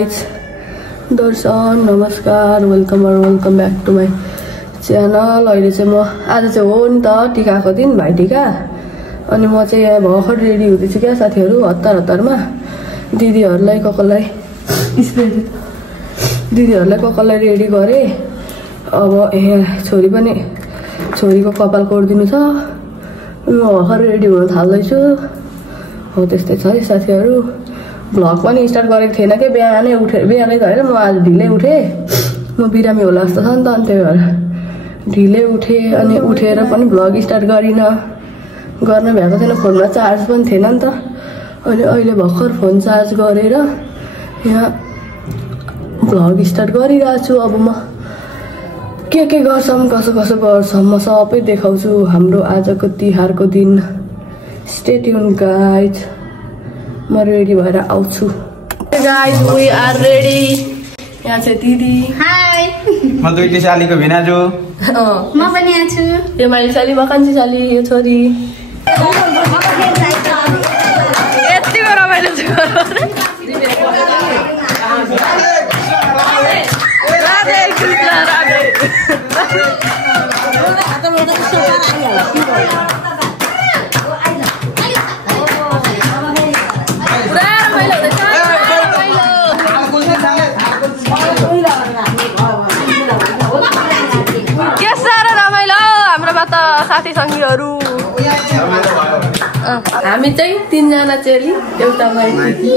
Guys दर्शन नमस्कार welcome back to my channel. अहिले चाहिँ म आज चाहिँ हो नि त टिकाको दिन भाइ टिका अनि म चाहिँ यहाँ भर्खर रेडी हुँदैछु क्या साथीहरू हतारमा दिदीहरूलाई कसलाई रेडी गरेँ। अब छोरीको कपाल कोरिदिनु छ म भर्खर रेडी हुन थाल्दैछु। हो त्यस्तै छ है साथीहरू। भ्लग पनि स्टार्ट गरेको थिएन कि बिहानै त होइन म आज ढिलै उठेँ। म बिरामी होला जस्तो छ नि त अनि त्यही भएर ढिलै उठेँ अनि उठेर पनि भ्लग स्टार्ट गर्न भ्याएको थिएन। फोनमा चार्ज पनि थिएन नि त। अनि अहिले भर्खर फोन चार्ज गरेर यहाँ भ्लग स्टार्ट गरिरहेको छु। अब म के गर्छौँ कसो गर्छौँ म सबै देखाउँछु हाम्रो आजको तिहारको दिन। Stay tune guys. म रेडी भएर आउँछु। Guys we are ready. यहाँ चाहिँ दिदी हाई म दुईटी सालीको भिनाजु म पनि यहाँ छु। यो माइली साली मकान्छी साली यो छोरी यतिको रमाइलो छ। राधे कृष्ण राधे साथी सङ्गीहरू हामी चाहिँ 3 जना चेली एउटा माइती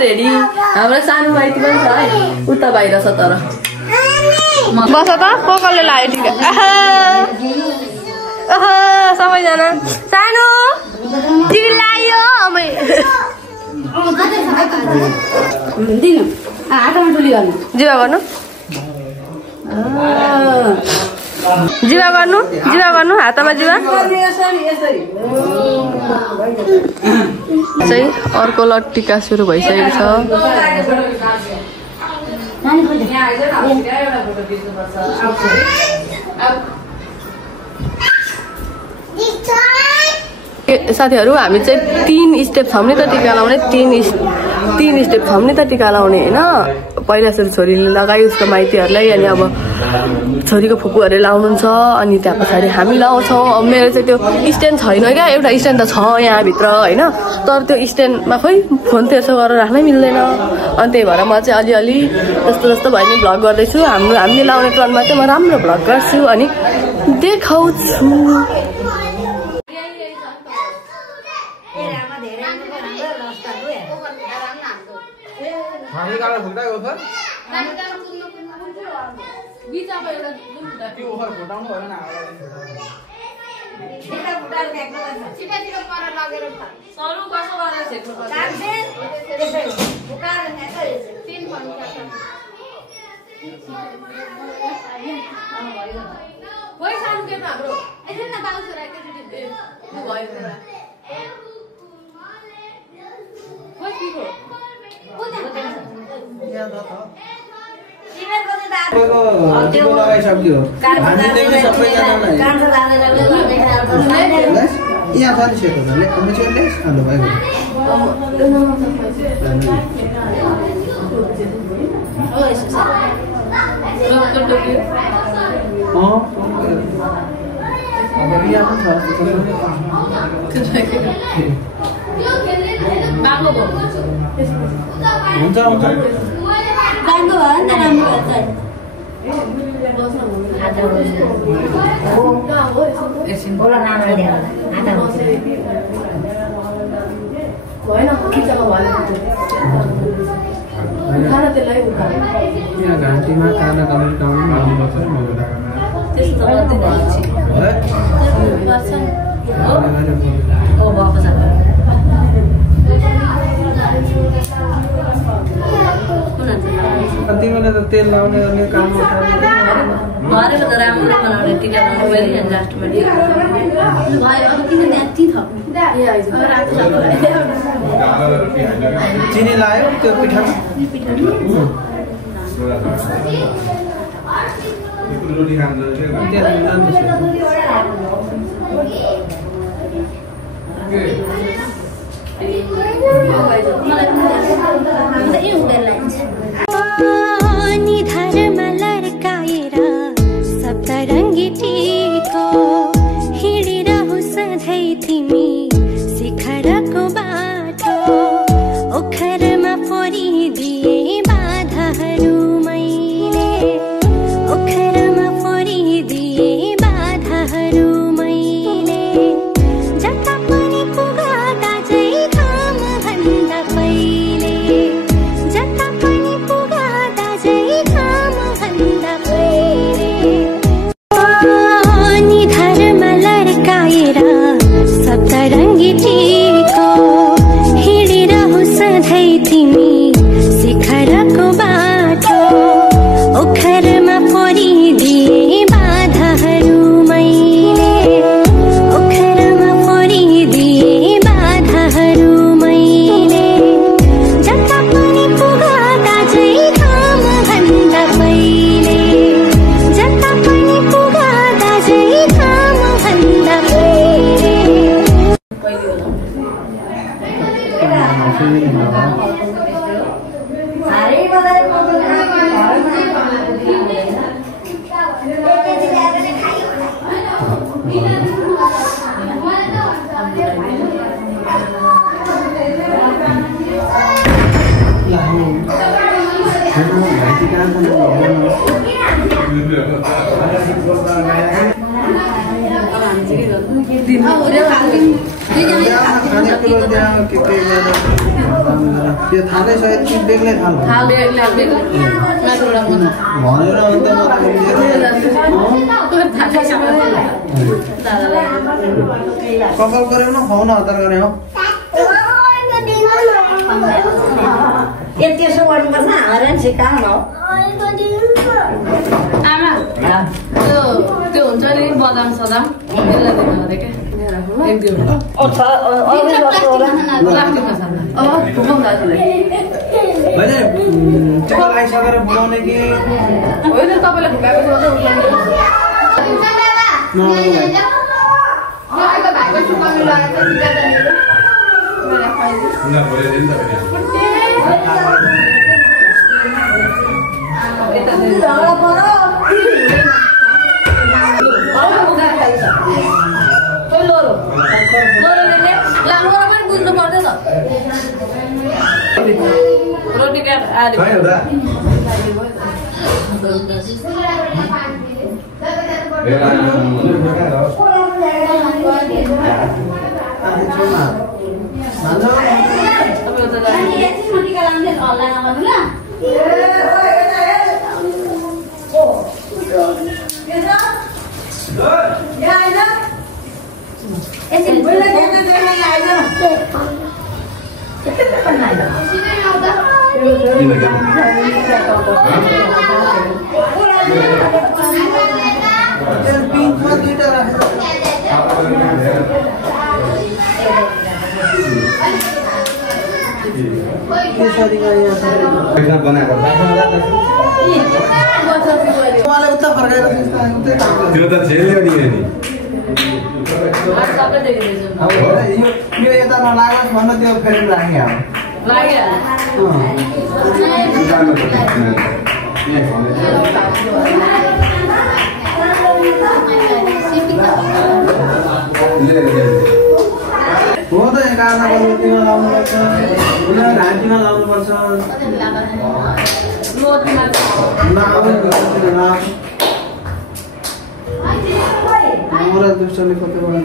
रेडी। हाम्रो सानो माइती पनि छ है उता बाहिर छ तर बस त कसले लाग्यो ठिक सबैजना सानो चिल्लायो जिवा गर्नु जिवा गर्नु हातमा जिवा चाहिँ अर्को लट्टिका सुरु भइसकेको छ। साथीहरू हामी चाहिँ 3 स्टेप छौँ नि त टिका लाउने। 3 स्टेप छौँ नि त टिका लाउने होइन। पहिला सुरु छोरीले लगायो उसको माइतीहरूलाई अनि अब छोरीको फुपूहरूले लाउनुहुन्छ अनि त्यहाँ पछाडि हामी लाउँछौँ। अब मेरो चाहिँ त्यो स्ट्यान्ड छैन क्या। एउटा स्ट्यान्ड त छ यहाँभित्र होइन तर त्यो स्ट्यान्डमा खोइ फोन त्यसो गरेर राख्नै मिल्दैन। अनि त्यही भएर म चाहिँ अलिअलि जस्तो भयो नि भ्लग गर्दैछु। हामीले लाउने क्रममा चाहिँ म राम्रो भ्लग गर्छु अनि देखाउँछु। घाँटीमा काना कति बेला त तेल लाउने काम भरेको त राम्रो बनाउने टिका बनाउनु पऱ्यो नि लास्टमा भयो। अब किन त्यति थप्नु चिनी लायो त्यो पिठामा मलाई त्यो थाहा नै सय चीज बेग्लै थाहा कपाल गऱ्यो न खुवाउन हतार गरे हो त्यसो गर्नुपर्छ हरान सिकाउन हो आमा त्यो हुन्छ नि बदाम सदाम त्यसलाई दिनु अरे क्या आइसकेर बुझाउने कि होइन तपाईँलाई फुकाएको बुझ्नु पर्दैन रोटी काट आलु त्यो त झेल्यो नि यो यता नलागोस् भन्नु त्यो फेरि लाग्यो हो त एकार्ना बल्तीमा लाउनुपर्छ घाँटीमा लाउनुपर्छ मलाई दुष्टले कतिबाट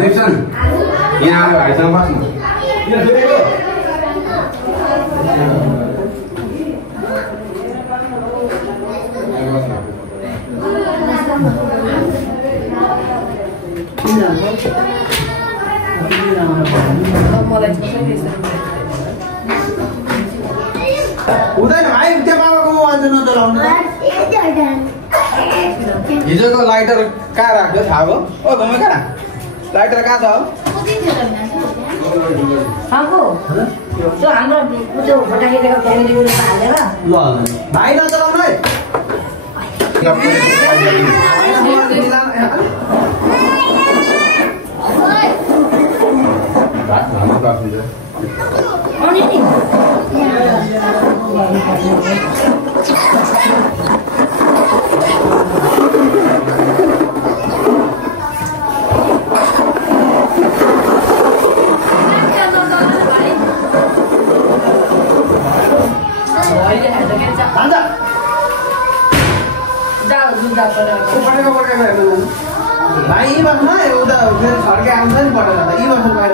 दीप्सन यहाँ आएर भाइसँग बस्नु हुँदैन भाइ त्यो बाबाको आज नचलाउनु हिजोको लाइटर कहाँ राख्यो थाहा भयो ओ घुमे कहाँ लाइटर कहाँ छ ल भाइ नचलाउनु है भाइ यी बस्नु उता फेरि छड्के आउँछ नि पटेर त यी बस्नु बाहिर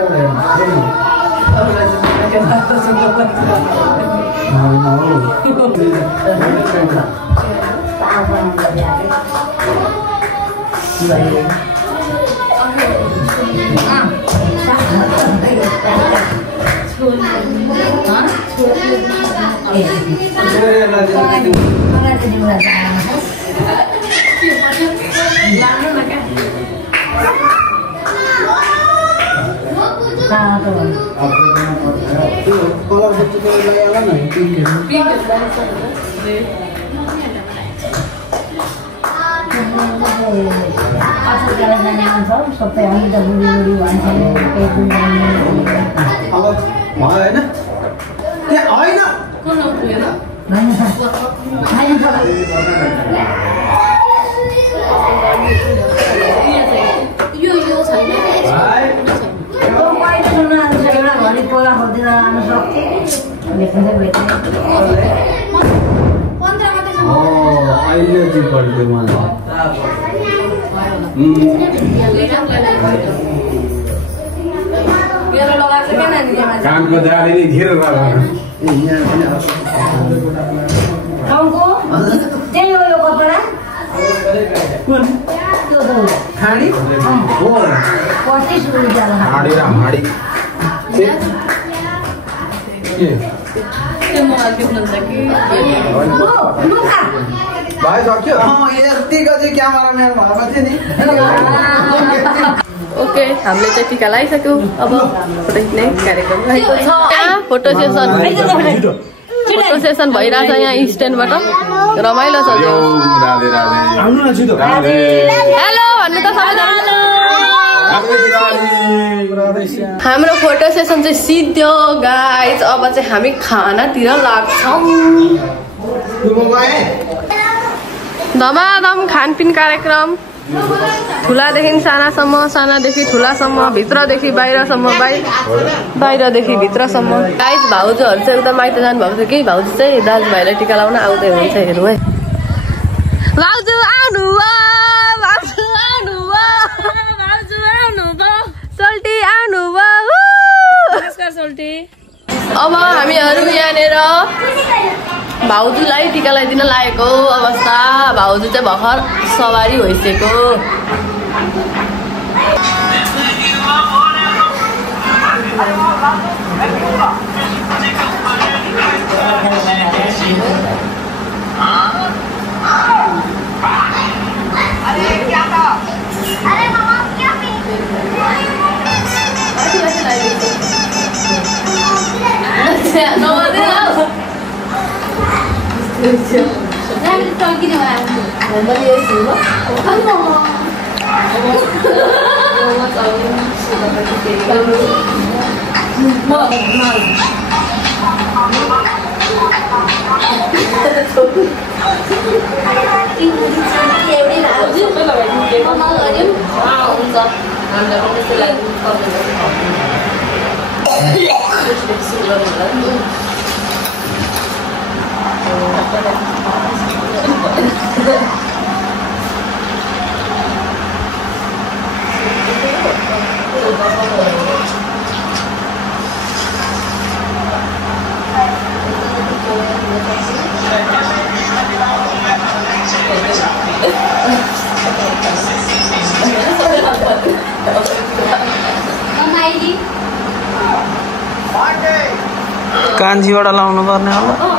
कामको जाली नै घेर भाइ सक्यो यतिको चाहिँ क्यामेरा मेरो घरमा थियो नि ओके हामीले चाहिँ टिका लगाइसक्यौँ अब फोटो खिच्ने कार्यक्रम रहेको छ फोटो सेसन भइरहेछ यहाँ स्ट्यान्डबाट रमाइलो छ हेलो भन्नु त सबैजना हाम्रो फोटो सेसन चाहिँ सिद्धियो गाइज अब चाहिँ हामी खानातिर लाग्छौँ धमाधम खानपिन कार्यक्रम ठुलादेखि सानासम्म सानादेखि ठुलासम्म भित्रदेखि बाहिरसम्म बाहिरदेखि भित्रसम्म गाइज भाउजूहरू चाहिँ उता माइत जानुभएको थियो कि भाउजू चाहिँ दाजुभाइलाई टिका लाउन आउँदै हुन्छ हेर्नु है भाउजू आउनु सोल्टी आउनु अब हामीहरू यहाँनिर भाउजूलाई टिका लगाइदिन लागेको अवस्था भाउजू चाहिँ भर्खर सवारी भइसकेको कान्छीबाट लाउनु पर्ने होला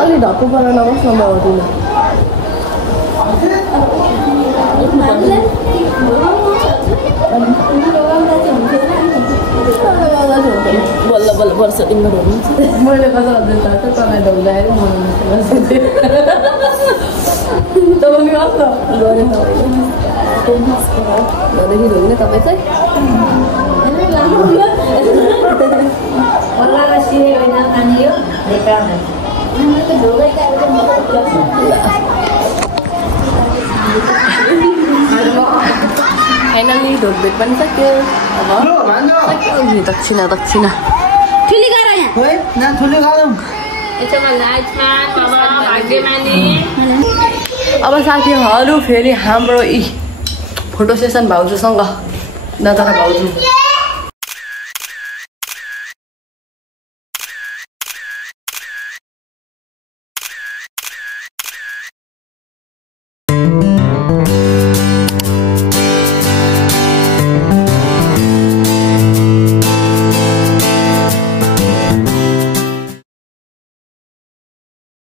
अलि ढक्कु परेर नबस् न म आउँदिनँ बल्ल बल्ल वर्ष तिम्रो हुन्छ मैले कसो अझै त तपाईँ ढोग्दाखेरि मलाई तपाईँ कस्तो गरेँ तपाईँले ढोग्ने तपाईँ चाहिँ बल्ललाई सिधै होइन तानियो फाइनली ढोकभेट पनि सक्यो अब दक्षिणा दक्षिणा ठुली गर अब साथीहरू फेरि हाम्रो फोटो सेसन भाउजूसँग दादा र भाउजू